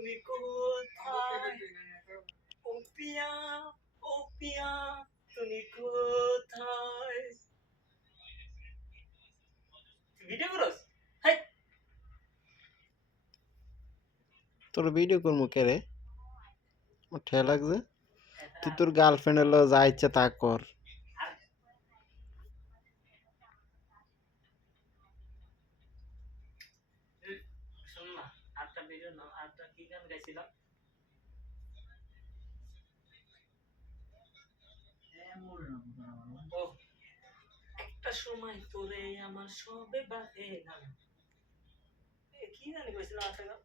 তুমি কোথায় ও পিয়া ও পিয়া তুমি কোথায় ভিডিও করস হাই তোর ভিডিও করবো কে রে আমার ঠেয়া লাগছে তুই তোর গার্লফ্রেন্ড হলো যা ইচ্ছা তা কর শোন না আটটা ভিডিও না আটটা কি গান গাইছিলাম ও একটা সময় তোরে আমার সবে বাদে না কি জানি কইছিলাম আটটা গান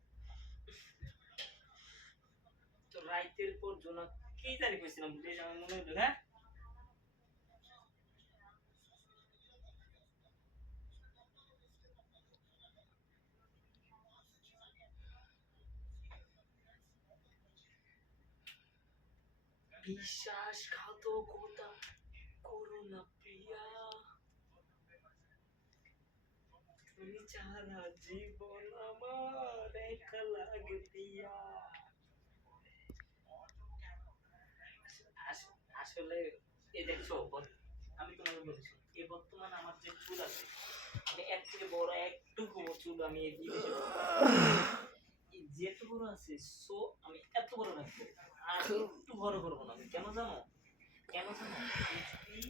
তো রাইতের পর জোনা কি জানি কইছিলাম প্লিজ আমার মনে হলো হ্যাঁ বিশ্বাসঘাতকতা করো না প্রিয়া তুমি ছাড়া জীবন আমার একা লাগে প্রিয়া আসলে এই দেখছো আমি তোমাকে বলছি এই বর্তমান আমার যে চুল আছে আমি এর থেকে বড় একটুকু চুল আমি এই বিদেশে যেটুকু বড় আছে সো আমি এত বড় রাখবো আর একটু বড় করবো না আমি কেন জানো আমি যদি